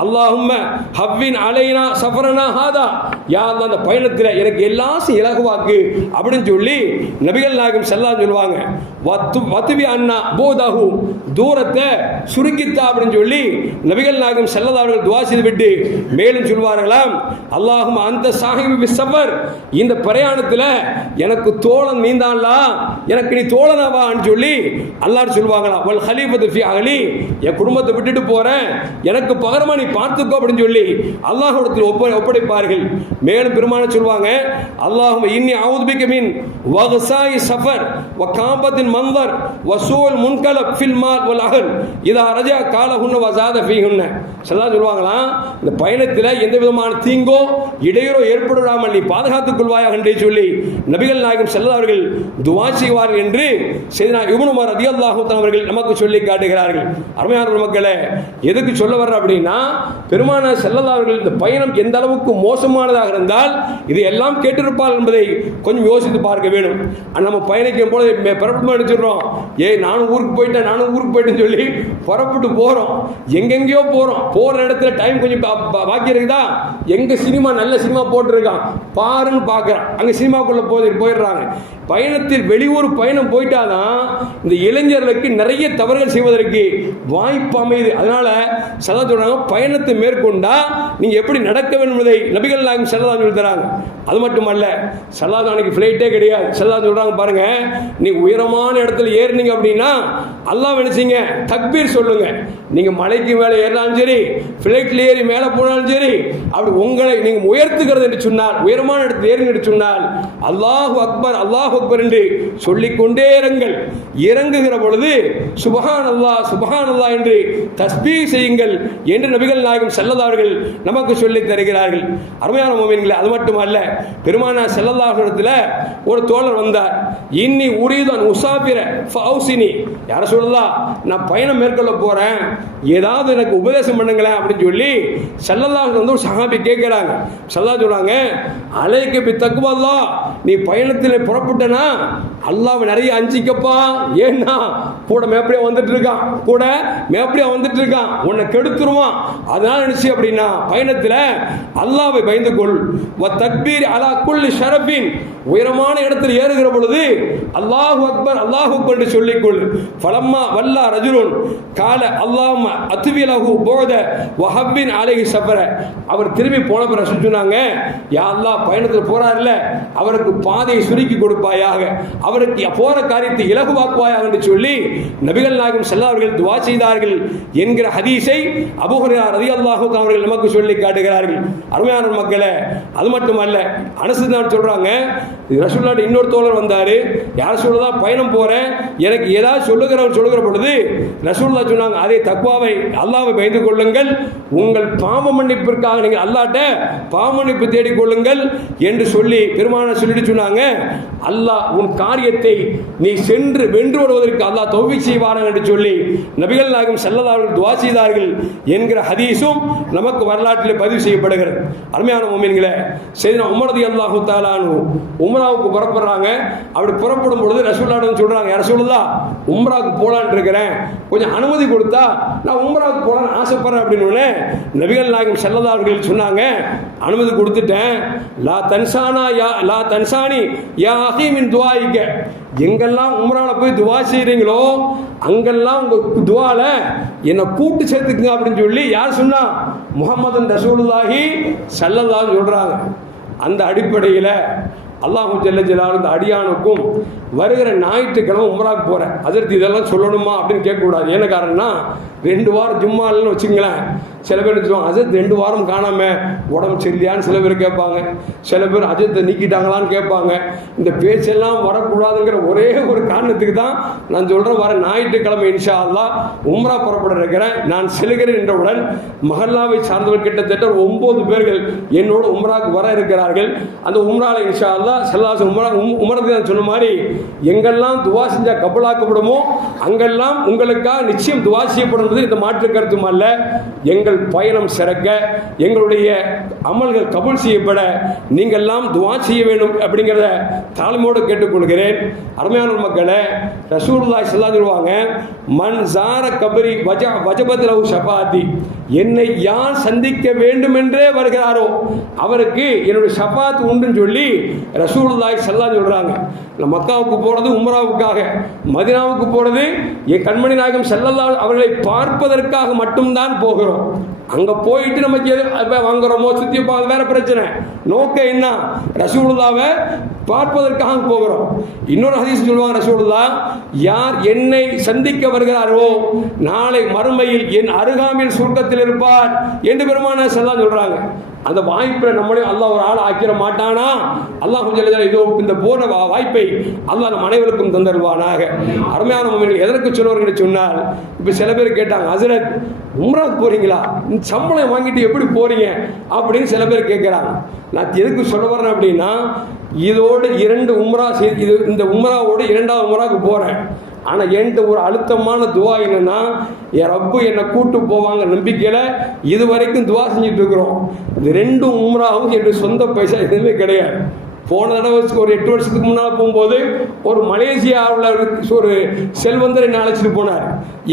அல்லாஹும்ம ஹவ்வின் அலைனா ஸஃபரனா ஹாதா, யா அல்லாஹ், அந்த பயணத்தில் எனக்கு எல்லாத்தையும் இலகுவாக்கு அப்படின்னு சொல்லி நபிகள் நாயகம் ஸல்லல்லாஹு சொல்லுவாங்க. வத்துவி அண்ணா போதாஹு, தூரத்தை சுருக்கித்தா அப்படின்னு சொல்லி நபிகள் நாயகம் ஸல்லல்லாஹு அவர்கள் துவா செய்து விட்டு மேலும் சொல்வார்களாம், அல்லாஹும் அந்த சாஹிபி ஸஃபர், இந்த பிரயாணத்தில் எனக்கு தோழன் நீந்தான்லா, எனக்கு நீ தோழனாவான்னு சொல்லி அல்லாஹ் சொல்லுவாங்களாம். வல் ஹலீஃபத்து ஃபி அஹ்லி, என் குடும்பத்தை விட்டுட்டு போறேன், எனக்கு பகரமா நீ பார்த்துக்கோ அப்படின்னு சொல்லி அல்லாஹ்விடத்தில் ஒப்படைப்பார்கள். மேலும் பெருமானார் சொல்லுவாங்க, அல்லாஹும்ம இன்னி அஊது பிக மின் வக்ஸாயி ஸஃபர் வ காபத்தின் மன்தர் வ சூல் முன்கலப் ஃபில் மால் வல் அஹல் இதா ரஜா காலஹுன்ன வ ஸாத ஃபீஹுன்ன. ஸல்லல்லாஹு சொல்லுவாங்களாம், இந்த பயணத்தில் எந்த விதமான தீங்கோ இடையூறோ ஏற்படாமல் நீ பாதுகாத்துக் கொள்வாயாக என்று சொல்லி நபிகள் நாயகம் ஸல்லல்லாஹு அவர்கள் துஆ செய்வார்கள் என்று சையதுனா இப்னு உமர் ரலியல்லாஹு தஆலா அவர்கள் நமக்கு சொல்லி காட்டுகிறார்கள். அருமையான மக்களே, எதுக்கு சொல்ல வர்ற அப்படின்னா, பெருமானார் ஸல்லல்லாஹு அவர்கள் இந்த பயணம் எந்த அளவுக்கு மோசமானதாக இருந்தால் இது எல்லாம் கேட்டிருப்பார் என்பதை கொஞ்சம் யோசித்து பார்க்க வேண்டும். நம்ம பயணிக்கும் போது புறப்பட்டு அடிச்சிடுறோம், நானும் ஊருக்கு போயிட்டேன்னு சொல்லி புறப்பட்டு போகிறோம், எங்கெங்கேயோ போகிறோம். போகிற இடத்துல டைம் கொஞ்சம் பாக்கி இருக்குதா, எங்கே சினிமா நல்ல சினிமா போட்டிருக்கான் பாருன்னு பார்க்குறான், அங்கே சினிமாக்குள்ளே போயிடுறாங்க. பயணத்தில் வெளியூர் பயணம் போயிட்டாதான் இந்த இளைஞர்களுக்கு நிறைய தவறுகள் செய்வதற்கு வாய்ப்பு அமையுது. அதனால ஸல்லல்லாஹு சொல்றாங்க, பயணத்தை மேற்கொண்டா நீங்க எப்படி நடக்க வேண்டும் என்பதை நபிகள் நாயகம் ஸல்லல்லாஹு சொல்லி தராங்க. அது மட்டுமல்ல, ஸல்லல்லாஹு அன்னைக்கு ஃப்ளைட்டே கிடையாது. ஸல்லல்லாஹு சொல்றாங்க பாருங்க, நீ உயரமான இடத்துல ஏறினீங்க அப்படின்னா அல்லாஹ் நினைச்சீங்க தக்பீர் சொல்லுங்க. நீங்க மலைக்கு மேலே ஏறினாலும் சரி, ஃப்ளைட்ல ஏறி மேலே போனாலும் சரி, அப்படி உங்களை நீங்க உயர்த்துகிறது என்று சொன்னால், உயரமான இடத்தில் ஏறி என்று சொன்னால் அல்லாஹு அக்பர் அல்லாஹு அக்பர் என்று சொல்லிக்கொண்டே இருங்கள். இறங்குகிற பொழுது சுப்ஹானல்லாஹ் சுப்ஹானல்லாஹ் என்று தஸ்பீஹ் செய்யுங்கள் என்று நபிகள் நாயகம் ஸல்லல்லாஹு அவர்கள் நமக்கு சொல்லித் தருகிறார்கள். அருமையான முஃமின்களே, அது மட்டுமல்ல, பெருமானார் ஸல்லல்லாஹு அலைஹி வஸல்லம் ஒரு தோழர் வந்தார். இன்னி உரீதுன் உஸாபிர ஃபௌசினி, யார சொல்லலாம், நான் பயணம் மேற்கொள்ள போறேன், ஏதாவது எனக்கு உபதேசம் பண்ணுங்களேன் அப்படின்னு சொல்லி ஸல்லல்லாஹு அலைஹி வஸல்லம் ஒரு சஹாபி கேட்கிறாங்க. ஸல்லல்லாஹு சொல்றாங்க, அலைக பி தக்வல்லாஹ், நீ பயணத்தில் புறப்பட்டனா அல்லாஹ்வை நிறைய அஞ்சிக்கப்பா. ஏன்னா கூட மேப்படியா வந்துட்டு இருக்கான், உன்னை கெடுத்துருவான். அதனால நினைச்சு அப்படின்னா பயணத்தில் அல்லாஹ்வை பயந்து கொள். வ தக்பீர் அலா குல்லி ஷரஃபின், உயரமான இடத்தில் ஏறுகிற பொழுது அல்லாஹு அக்பர் அல்லாஹு அக்பர் என்று சொல்லிக்கொள். ஃபலம்மா வல்லா ரஜுலுன் கால அல்லாஹும்ம அத்விலஹு போத வஹப்பின் அலைஹி ஸஃபர, அவர் திரும்பி போன பிறகு சொன்னாங்க, யா அல்லாஹ், பயணத்தில் போறாருல்ல, அவருக்கு பாதையை சுருக்கி கொடுப்பாயாக, அவருக்கு போற காரியத்தை இலகுவாக்குவாயாக என்று சொல்லி நபிகள் நாயகம் ஸல்லல்லாஹு அவர்கள் துஆ செய்தார்கள் என்கிற ஹதீஸை அபூ ஹுரைரா ரலியல்லாஹு தஆலா அவர்கள் நமக்கு சொல்லி காட்டுகிறார்கள். அருமையான மக்களே, அது மட்டுமல்ல, அனஸ் தான் சொல்றாங்க, ரசூலுல்லாஹ் இன்னொரு தோழர் வந்தாரு, யார சொல்லதான் பயணம் போறேன், எனக்கு ஏதாவது சொல்லுகிற பொழுது ரசூலுல்லாஹ் சொன்னாங்க, அதே தக்வாவை அல்லாஹ்வை பயந்து கொள்ளுங்கள், உங்கள் பாவ மன்னிப்பிற்காக நீங்கள் அல்லாஹ்ட்ட பாவ மன்னிப்பு தேடிக் கொள்ளுங்கள் என்று சொல்லி பெருமானார் சொல்லிட்டு சொன்னாங்க, அல்லாஹ் உன் காரியத்தை நீ சென்று வென்று வருவதற்கு அல்லாஹ் தௌஃபீக் செய்வானாக என்று சொல்லி நபிகள் நாயகம் ஸல்லல்லாஹு அலைஹி வஸல்லம் துஆ செய்தார்கள் என்கிற ஹதீஸும் நமக்கு வரலாற்றில் பதிவு செய்யப்படுகிறது. அருமையான முஃமின்களே, சையதுனா உமர் ரலியல்லாஹு தஆலா அன்ஹு உம்ராவுக்கு புறப்படுறாங்க. அப்படி புறப்படும் பொழுது ரசூலுல்லாஹ் சொல்றாங்க, யா ரசூலுல்லாஹ், உம்ராவுக்கு போலான்னு இருக்கிறேன், கொஞ்சம் அனுமதி கொடுத்தா நான் உம்ராவுக்கு போலான்னு ஆசைப்படுறேன் அப்படின்னு நபிகள் நாயகம் ஸல்லல்லாஹு அலைஹி வஸல்லம் சொன்னாங்க, அனுமதி கொடுத்துட்டேன், லா தன்சானி யா அஹீ மின் துஆயிக, எங்கெல்லாம் உம்ரால போய் துஆ செய்றீங்களோ அங்கெல்லாம் உங்க துஆல என்னை கூட்டு சேர்த்துக்குங்க அப்படின்னு சொல்லி யார் சொன்னா, முஹம்மது ரசூலுல்லாஹி ஸல்லல்லாஹு சொல்றாங்க. அந்த அடிப்படையில் அல்லாஹு ஜல்ல ஜலாலுஹு இந்த அடியானுக்கும் வருகிற ஞாயிற்றுக்கிழமை உம்ராக்கு போகிறேன், அதற்கு இதெல்லாம் சொல்லணுமா அப்படின்னு கேட்கக்கூடாது. என்ன காரணம்னா 2 வாரம் ஜும்மா இல்லைன்னு வச்சுங்களேன், சில பேர் சொல்லுவாங்க அஜத் 2 வாரம் காணாமல் உடம்பு சரியான்னு சில பேர் கேட்பாங்க, சில பேர் அஜத்தை நீக்கிட்டாங்களான்னு கேட்பாங்க. இந்த பேச்செல்லாம் வரக்கூடாதுங்கிற ஒரே ஒரு காரணத்துக்கு தான் நான் சொல்கிறேன், வர ஞாயிற்றுக்கிழமை இன்ஷா அல்லாஹ் உம்ரா புறப்பட இருக்கிறேன். நான் செல்கிறேன் என்றவுடன் மஹல்லாவை சார்ந்தவர் கிட்டத்தட்ட 9 பேர்கள் என்னோட உம்ராவுக்கு வர இருக்கிறார்கள். அந்த உம்ராவில் இன்ஷா அல்லாஹ் ஸல்லல்லாஹு உமரது நான் சொன்ன மாதிரி எங்கெல்லாம் துவா செஞ்சால் கபூலாக்கப்படுமோ அங்கெல்லாம் உங்களுக்காக நிச்சயம் துவா செய்யப்படும். இந்த மாற்று கருத்தும் அல்ல. எங்கள் பயணம் சிறக்க, எங்களுடைய அமல்கள் கபூல் செய்யப்பட நீங்கள் எல்லாம் துவா செய்ய வேண்டும் அப்படிங்கிறத தாழ்மையோடு கேட்டுக்கொள்கிறேன். அருமையான மக்களே, ரசூலுல்லாஹி ஸல்லல்லாஹு அலைஹி சொல்லுவாங்க, மன் ஸார கபரி வஜபத் லஹு ஷஃபாஅத்தி, என்னை யார் சந்திக்க வேண்டும் என்றே வருகிறாரோ அவருக்கு என்னுடைய ஷஃபாத் உண்டுன்னு சொல்லி ரசூலுல்லாஹி ஸல்லல்லாஹு சொல்றாங்க. மக்காவுக்கு போறது உம்ராவுக்காக, மதீனாவுக்கு போறது என் கண்மணி நாயகம் ஸல்லல்லாஹு அவர்களை பார்ப்பதற்காக மட்டும்தான் போகிறோம். அங்கே போயிட்டு நமக்கு எது வாங்குறோமோ சுற்றி வேற பிரச்சனை. நோக்கம் என்ன? ரசூலுல்லாவை பார்ப்பதற்காக போகிறோம். இன்னொரு ஹதீஸ் சொல்லுவாங்க, ரசூலுல்லாஹ் யார் என்னை சந்திக்க வருகிறாரோ நாளை மறுமையில் என் அருகாமையில் சுருக்கத்தில் இருப்பார் என்று பெருமானார் ஸல்லல்லாஹு சொல்றாங்க. அந்த வாய்ப்பை நம்மளே அல்லாஹ் ஒரு ஆள் ஆக்கிட மாட்டானா? அல்லாஹ் கொஞ்சம் இதோ இந்த போன வாய்ப்பை அல்லாஹ் நம் அனைவருக்கும் தந்தருவானாக. அருமையான முஃமின்கள், எதற்கு சொல்லுவார்கள் சொன்னால், இப்போ சில பேர் கேட்டாங்க, ஹஸரத் உம்ராக்கு போறீங்களா, சம்பளம் வாங்கிட்டு எப்படி போறீங்க அப்படின்னு சில பேர் கேட்குறாங்க. நான் எதுக்கு சொல்ல வரேன் அப்படின்னா, இதோடு 2 உம்ரா இது, இந்த உம்ராவோடு 2வது உம்ராக்கு போகிறேன். ஆனால் என்கிட்ட ஒரு அழுத்தமான துவா என்னன்னா, என் ரப்பு என்னை கூட்டு போவாங்க நம்பிக்கையில் இது வரைக்கும் துவா செஞ்சுட்டு இருக்கிறோம். இந்த 2 உம்ராவும் என்னுடைய சொந்த பைசா எதுவுமே கிடையாது. போன தடவை ஒரு 8 வருஷத்துக்கு முன்னால் போகும்போது ஒரு மலேசியாவில் ஒரு செல்வந்தர் என்னை அழைச்சிட்டு போனார்.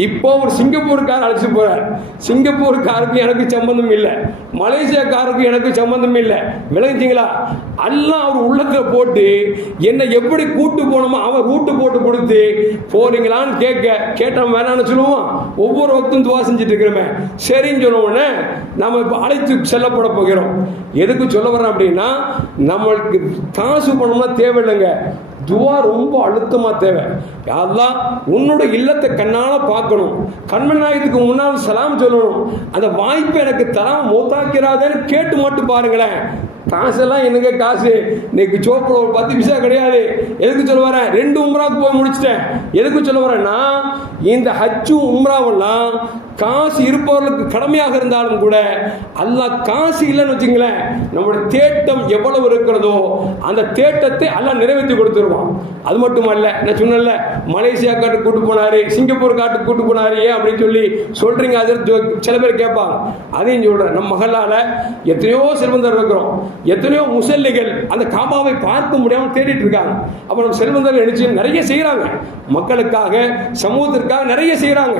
இப்போ ஒரு சிங்கப்பூருக்காரர் அழைச்சிட்டு போகிறார். சிங்கப்பூருக்காருக்கு எனக்கு சம்பந்தம் இல்லை, மலேசியாக்காருக்கு எனக்கு சம்பந்தம் இல்லை. விளங்கிச்சிங்களா? எல்லாம் அவர் உள்ளத்தில் போட்டு என்னை எப்படி கூட்டு போனோமோ அவன் ரூட்டு போட்டு கொடுத்து போறீங்களான்னு கேட்டவன் வேணான்னு சொல்லுவான். ஒவ்வொரு வக்தும் துவா செஞ்சுட்டு இருக்கிறோமே, சரின்னு சொல்லுவோன்னே நம்ம இப்போ அழைத்து செல்லப்பட போகிறோம். எதுக்கு சொல்ல வர்றோம் அப்படின்னா, நம்மளுக்கு காசு பணம்னா தேவையில்லைங்க, துவா ரொம்ப அழுத்தமாக தேவை. அல்லாஹ் உன்னோட இல்லத்தை கண்ணால் பார்க்கணும், கண்மணி நாயகத்துக்கு முன்னால் சலாம் சொல்லணும். அந்த வாய்ப்பை எனக்கு தராம மௌத்தாக்கிறாதேன்னு கேட்டு மட்டும் பாருங்களேன். காசெல்லாம் எனக்கு காசு இன்னைக்கு சோப்பில் ஒரு 10 பைசா கிடையாது. எதுக்கு சொல்ல வரேன்? 2 உம்ராவுக்கு போய் முடிச்சிட்டேன். எதுக்கு சொல்ல வரேன்னா, இந்த ஹஜ்ஜு உம்ராவெல்லாம் காசு இருப்பவர்களுக்கு கடமையாக இருந்தாலும் கூட அல்லாஹ் காசு இல்லைன்னு வச்சுங்களேன், நம்மளுடைய தேட்டம் எவ்வளவு இருக்கிறதோ அந்த தேட்டத்தை அல்லாஹ் நிறைவேற்றி கொடுத்துருவான். அது மட்டுமல்ல, நான் சொன்னல மலேசியா காட்டுக்கு கூட்டு போனாரு, சிங்கப்பூர் காட்டுக்கு கூட்டு போனாரு, ஏன் அப்படின்னு சொல்லி சொல்றீங்க. அது சில பேர் கேட்பாங்க. அதையும் சொல்றேன், நம்ம மகளால எத்தனையோ செல்வந்தர் இருக்கிறோம், எத்தனையோ முசல்லிகள் அந்த காபாவை பார்க்க முடியாமல் தேடிட்டு இருக்காங்க. அப்போ நம்ம செல்வந்தர்கள் நினைச்சு நிறைய செய்யறாங்க, மக்களுக்காக சமூகத்திற்காக நிறைய செய்யறாங்க.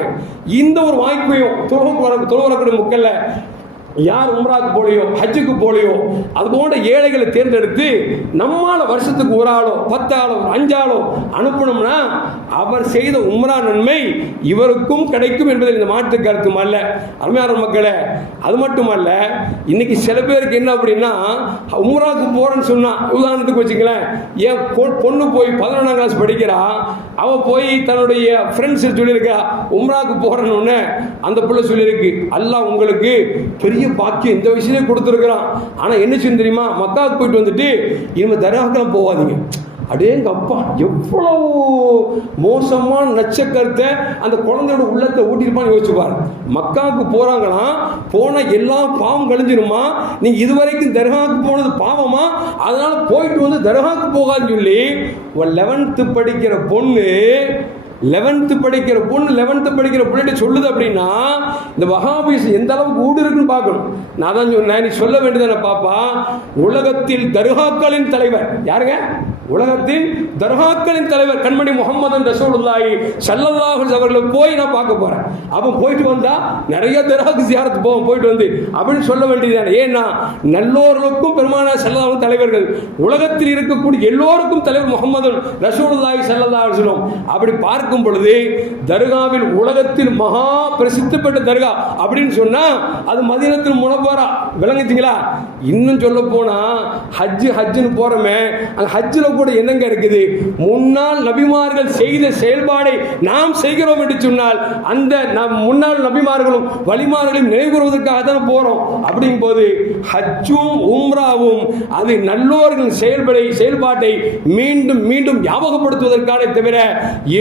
இந்த ஒரு வாய்ப்பையும் தொழு வரக்கூடிய மக்கள்ல யார் உம்ராக்கு போலையோ ஹஜ்ஜுக்கு போலையோ அது போன்ற ஏழைகளை தேர்ந்தெடுத்து நம்மால வருஷத்துக்கு 1 ஆளோ 10 ஆளோ 5 ஆளோ அனுப்பணும்னா அவர் செய்த உம்ரா நன்மை இவருக்கும் கிடைக்கும் என்பதில் இந்த மாற்று கருத்தும் அல்ல. அருமையான மக்களே, அது மட்டுமல்ல, இன்னைக்கு சில பேருக்கு என்ன அப்படின்னா, உம்ராக்கு போறேன்னு சொன்னா, உதாரணத்துக்கு வச்சுங்களேன், என் பொண்ணு போய் 11ஆம் கிளாஸ் படிக்கிறா, அவ போய் தன்னுடைய ஃப்ரெண்ட்ஸ் சொல்லியிருக்கா உம்ராக்கு போறேன்னு. அந்த பிள்ளை சொல்லியிருக்கு, அல்லாஹ் உங்களுக்கு பெரிய பாக்கியம் இந்த வயசுலேயே கொடுத்துருக்கிறான். ஆனால் என்ன செய்யும் தெரியுமா, மக்காவுக்கு போயிட்டு வந்துட்டு இனிமேல் தர்காக்கெல்லாம் போகாதீங்க. அடேங்க அப்பா, எவ்வளவு மோசமான நச்சக்கருத்தை அந்த குழந்தையோட உள்ளத்தை ஊட்டிருப்பான்னு யோசிச்சுப்பாரு. மக்காவுக்கு போறாங்கன்னா போன எல்லா பாவம் கழிஞ்சிருமா, நீங்க இதுவரைக்கும் தர்காவுக்கு போனது பாவமா, அதனால போயிட்டு வந்து தர்காவுக்கு போகாதுன்னு சொல்லி 11th படிக்கிற பொண்ணு 11th படிக்கிற பிள்ளைகிட்ட சொல்லுது அப்படின்னா, இந்த வஹாபிஸ் எந்த அளவுக்கு ஊடு இருக்குன்னு பார்க்கணும். நான் தான் சொன்னேன், நீ சொல்ல வேண்டியதான பாப்பா, உலகத்தில் தர்காக்களின் தலைவர் யாருங்க? உலகத்தின் தர்காக்களின் தலைவர் கண்மணி முஹம்மது ரசூலுல்லாஹி ஸல்லல்லாஹு அலைஹி அவர்களை போய் நான் பார்க்க போறேன். அப்போ போயிட்டு வந்தா நிறைய தர்காக்கு ஜியாரத்து போவோம், போயிட்டு வந்து அப்படின்னு சொல்ல வேண்டியதானே. ஏன்னா நல்லோர்களுக்கும் பெருமானார் ஸல்லல்லாஹு அலைஹி தலைவர்கள், உலகத்தில் இருக்கக்கூடிய எல்லோருக்கும் தலைவர் முஹம்மது ரசூலுல்லாஹி ஸல்லல்லாஹு அலைஹி வஸல்லம். அப்படி பார்க்கும் பொழுது தர்காவில் உலகத்தில் மகா பிரசித்தி பெற்ற தர்கா அப்படின்னு சொன்னா அது மதீனத்துல் முனவ்வரா. விளங்குச்சுங்களா? இன்னும் சொல்ல போனா ஹஜ்ஜுன்னு போறோமே, அந்த ஹஜ்ஜில் கூட என்னங்க இருக்குது? முன்னாள் நபிமார்கள் செய்த செயல்பாடை நாம் செய்கிறோம் என்று சொன்னால் அந்த முன்னாள் நபிமார்களும் வழிமார்களையும் நினைவுறுவதற்காக தான் போறோம். அப்படிங்கும் போது ஹஜ்ஜும் உம்ராவும் அது நல்லோர்கள் செயல்பாட்டை மீண்டும் மீண்டும் ஞாபகப்படுத்துவதற்கான தவிர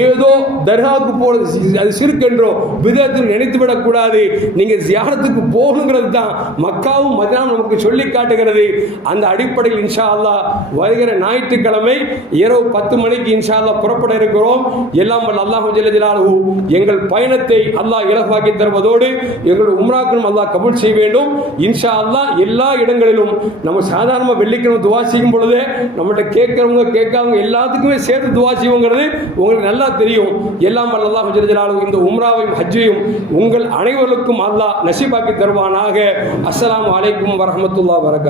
ஏதோ தர்காவுக்கு போறது அது சிறுக்கென்றோ விதத்தில் நினைத்துவிடக் கூடாது. நீங்க ஜியாரத்துக்கு போகுங்கிறது தான் மக்காவும் மதீனாவும் நமக்கு சொல்லி காட்டுகிறது. அந்த அடிப்படையில் இன்ஷா அல்லாஹ் வருகிற ஞாயிற்றுக்கிழமை இரவு 10 மணிக்கு இன்ஷா அல்லாஹ் புறப்பட இருக்கிறோம். எல்லாம் வல்ல அல்லாஹ் ஜல்ல ஜலாலுஹு எங்கள் பயணத்தை அல்லாஹ் இலகுவாக்கி தருவதோடு எங்களுடைய உம்ராக்களும் அல்லாஹ் கபூல் செய்ய வேண்டும். இன்ஷா அல்லாஹ் எல்லா இடங்களிலும் நம்ம சாதாரண வெள்ளிக்கிழமை துவா செய்யும் பொழுது நம்மகிட்ட கேட்கிறவங்க கேட்காதவங்க எல்லாத்துக்குமே சேர்த்து துவா செய்வோங்கிறது உங்களுக்கு நல்லா தெரியும். எல்லாம் வல்ல அல்லாஹ் ஜல்ல ஜலாலுஹு இந்த உம்ராவையும் ஹஜ்ஜையும் உங்கள் அனைவருக்கும் அல்லாஹ் நசீபாக்கி தருவானாக. அஸ்ஸலாமு அலைக்கும் வரஹ்மத்துல்லாஹி வபரகாத்துஹு.